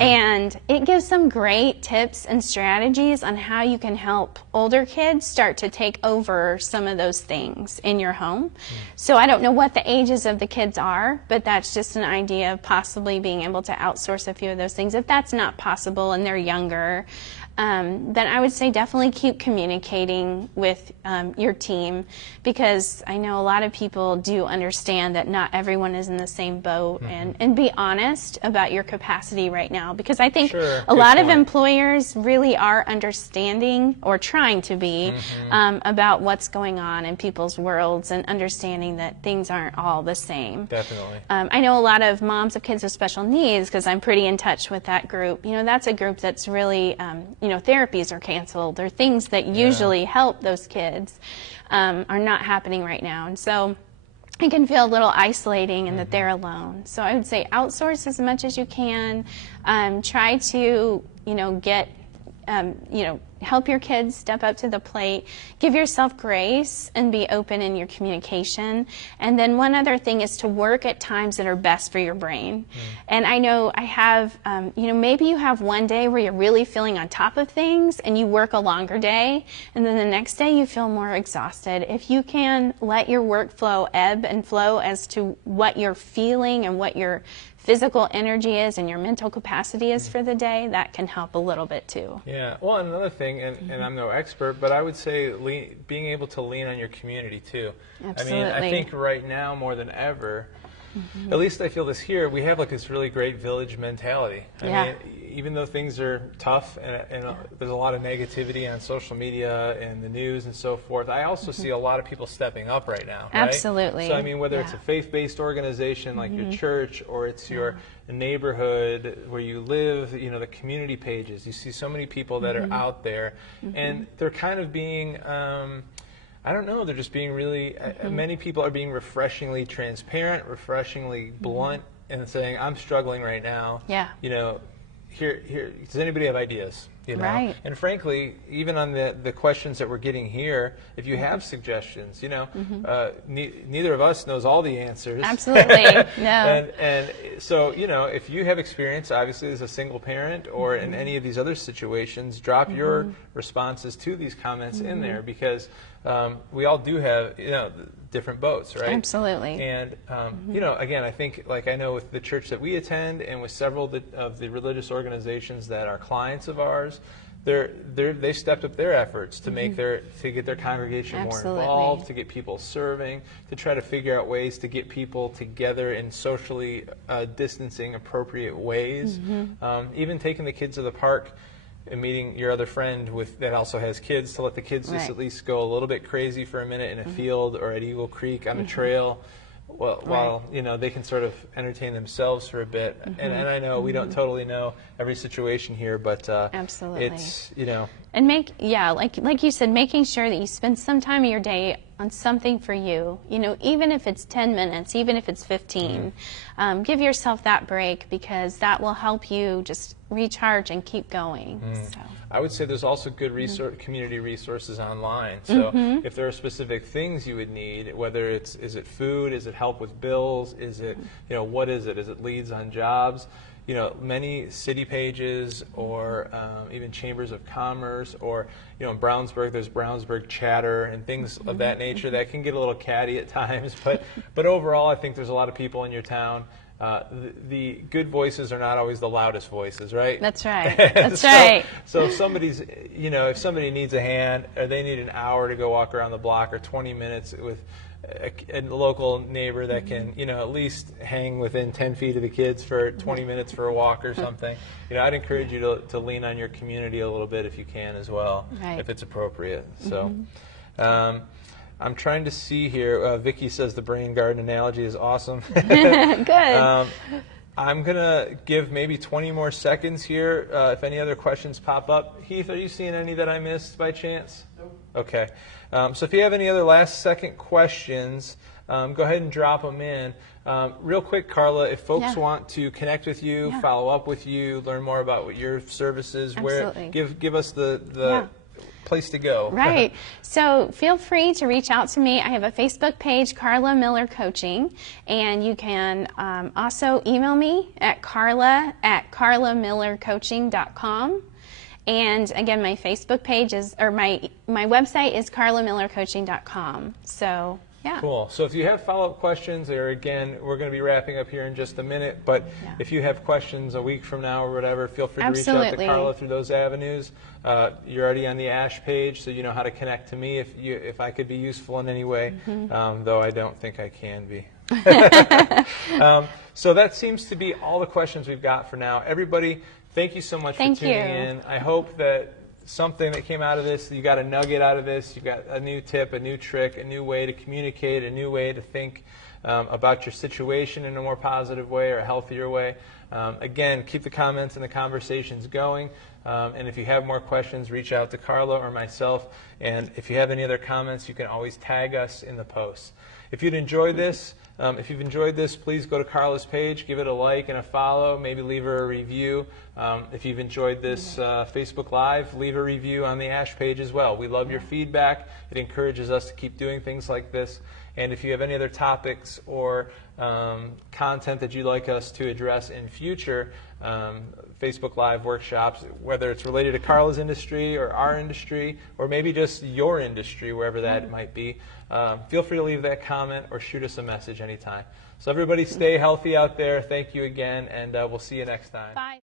and it gives some great tips and strategies on how you can help older kids start to take over some of those things in your home. So I don't know what the ages of the kids are, but that's just an idea of possibly being able to outsource a few of those things. If that's not possible and they're younger, then I would say definitely keep communicating with your team, because I know a lot of people do understand that not everyone is in the same boat, and be honest about your capacity right now, because I think a lot of employers really are understanding, or trying to be, about what's going on in people's worlds and understanding that things aren't all the same. Definitely. I know a lot of moms of kids with special needs, because I'm pretty in touch with that group. That's a group that's really therapies are canceled, or things that usually help those kids are not happening right now. And so it can feel a little isolating and that they're alone. So I would say outsource as much as you can. Try to, get, help your kids step up to the plate. Give yourself grace and be open in your communication. And then one other thing is to work at times that are best for your brain. And I know I have, maybe you have one day where you're really feeling on top of things and you work a longer day, and then the next day you feel more exhausted. If you can let your workflow ebb and flow as to what you're feeling and what your physical energy is and your mental capacity is for the day, that can help a little bit too. Yeah, well, another thing, and I'm no expert, but I would say being able to lean on your community too. Absolutely. I think right now more than ever, at least I feel this here, we have like this really great village mentality. I mean, even though things are tough and there's a lot of negativity on social media and the news and so forth, I also see a lot of people stepping up right now. Right? Absolutely. So I mean, whether it's a faith-based organization like your church, or it's your neighborhood where you live, the community pages, you see so many people that are out there, and they're kind of being I don't know, they're just being really, many people are being refreshingly transparent, refreshingly blunt, and saying, I'm struggling right now. Yeah. Here, does anybody have ideas? Right. And frankly, even on the questions that we're getting here, if you have suggestions, neither of us knows all the answers. Absolutely. No. And so, if you have experience, obviously as a single parent or in any of these other situations, drop your responses to these comments in there, because we all do have, different boats, right? Absolutely. And, again, I think, like I know with the church that we attend and with several of the religious organizations that are clients of ours, they stepped up their efforts to make to get their congregation more involved, to get people serving, to try to figure out ways to get people together in socially distancing appropriate ways. Even taking the kids to the park and meeting your other friend that also has kids, to let the kids just at least go a little bit crazy for a minute in a field or at Eagle Creek on a trail, while they can sort of entertain themselves for a bit. And I know we don't totally know every situation here, but absolutely, it's and like you said, making sure that you spend some time of your day on something for you. Even if it's 10 minutes, even if it's 15, give yourself that break, because that will help you just recharge and keep going. So. I would say there's also good community resources online. So if there are specific things you would need, whether is it food, is it help with bills, is it, what is it? Is it leads on jobs? Many city pages, or even chambers of commerce, or in Brownsburg there's Brownsburg Chatter and things of that nature that can get a little catty at times, but overall I think there's a lot of people in your town. The good voices are not always the loudest voices, right? That's right. That's right. So if if somebody needs a hand, or they need an hour to go walk around the block, or 20 minutes a local neighbor that can, at least hang within 10 feet of the kids for 20 minutes for a walk or something, I'd encourage you to lean on your community a little bit if you can as well, Right. if it's appropriate. So. I'm trying to see here. Vicki says the brain garden analogy is awesome. Good. I'm going to give maybe 20 more seconds here if any other questions pop up. Heath, are you seeing any that I missed by chance? Nope. Okay. So if you have any other last-second questions, go ahead and drop them in. Real quick, Carla, if folks want to connect with you, follow up with you, learn more about what your services, give us the place to go. Right. So feel free to reach out to me. I have a Facebook page, Carla Miller Coaching, and you can also email me at carla@carlamillercoaching.com. And again, my Facebook page is, or my website is carlamillercoaching.com. So yeah. Cool. So if you have follow-up questions, or again, we're going to be wrapping up here in just a minute, but if you have questions a week from now or whatever, feel free to reach out to Carla through those avenues. You're already on the ASH page, so you know how to connect to me if I could be useful in any way, though I don't think I can be. So that seems to be all the questions we've got for now. Everybody, thank you so much for tuning in. I hope that something that came out of this, you got a nugget out of this, you got a new tip, a new trick, a new way to communicate, a new way to think about your situation in a more positive way or a healthier way. Again, keep the comments and the conversations going. And if you have more questions, reach out to Carla or myself. And if you have any other comments, you can always tag us in the posts. If you've enjoyed this, please go to Carla's page, give it a like and a follow, maybe leave her a review. If you've enjoyed this Facebook Live, leave a review on the ASH page as well. We love your feedback. It encourages us to keep doing things like this. And if you have any other topics or content that you'd like us to address in future Facebook Live workshops, whether it's related to Carla's industry or our industry, or maybe just your industry, wherever that might be, feel free to leave that comment or shoot us a message anytime. So everybody stay healthy out there. Thank you again, and we'll see you next time. Bye.